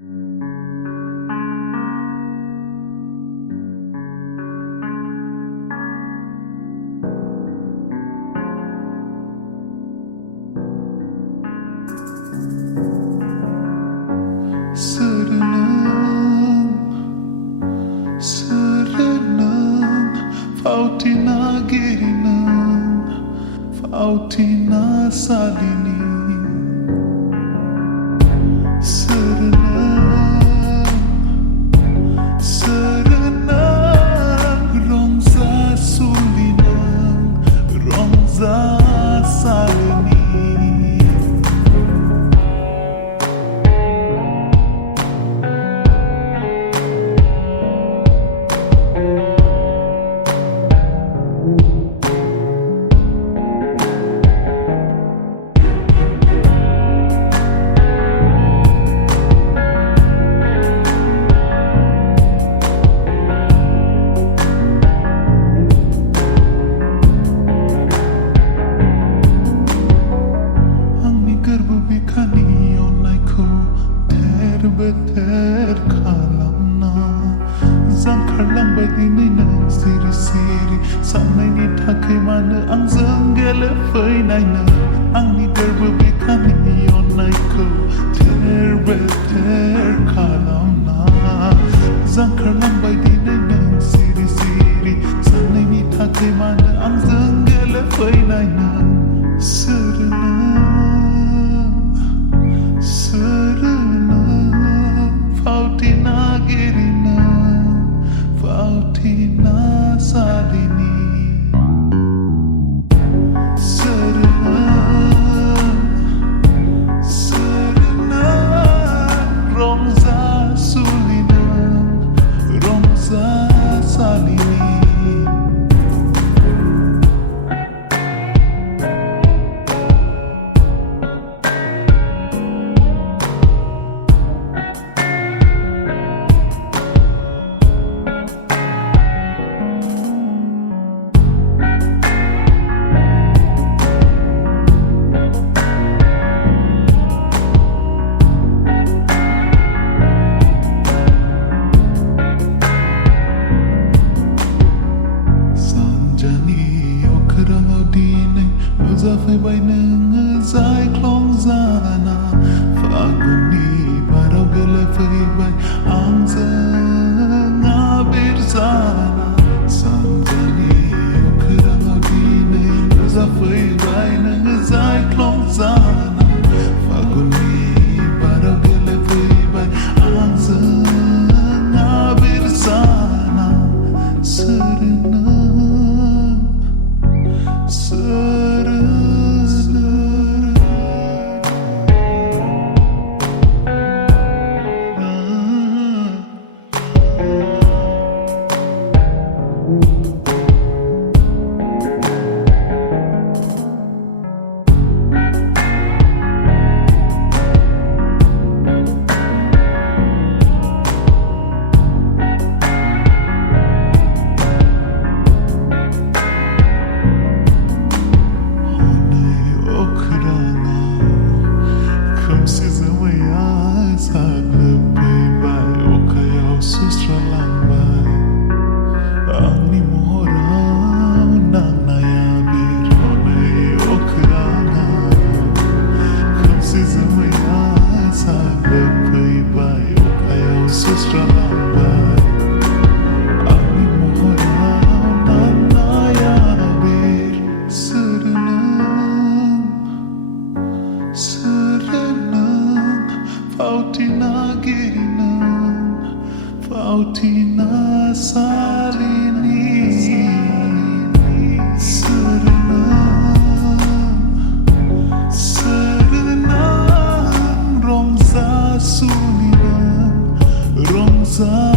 Swr Nwng, Swr Nwng, Fautina Girinang, Fautina Salini. Swr Nwng, Swr Nwng, Rongza Sulinang, Rongza Salini. Beter kalamna Zangkarlang baydinay ng siri-siri Sanay ni takay mana ang zanggele fainay na Ang ni garbabikan niyon ay ko beter kalamna Zangkarlang baydinay ng siri-siri Sanay ni takay mana ang zanggele fainay na Swr Nwng, Swr Fautina Girinang, Fautina Salini. Swr Nwng, Swr Nwng, Rongza Sulinang, Rongza Salini. Zafay bay nang zai klong zana Faguni baraw gala fay bay ang zanga berzana Sanjani okrang odine Zafay bay nang zai klong zana Faguni baraw gala fay bay ang zanga berzana Swr Nwng, Swr Fautina Girinang, Fautina Salini. Swr Nwng, Swr Nwng, Rongza Sulinang, Rongza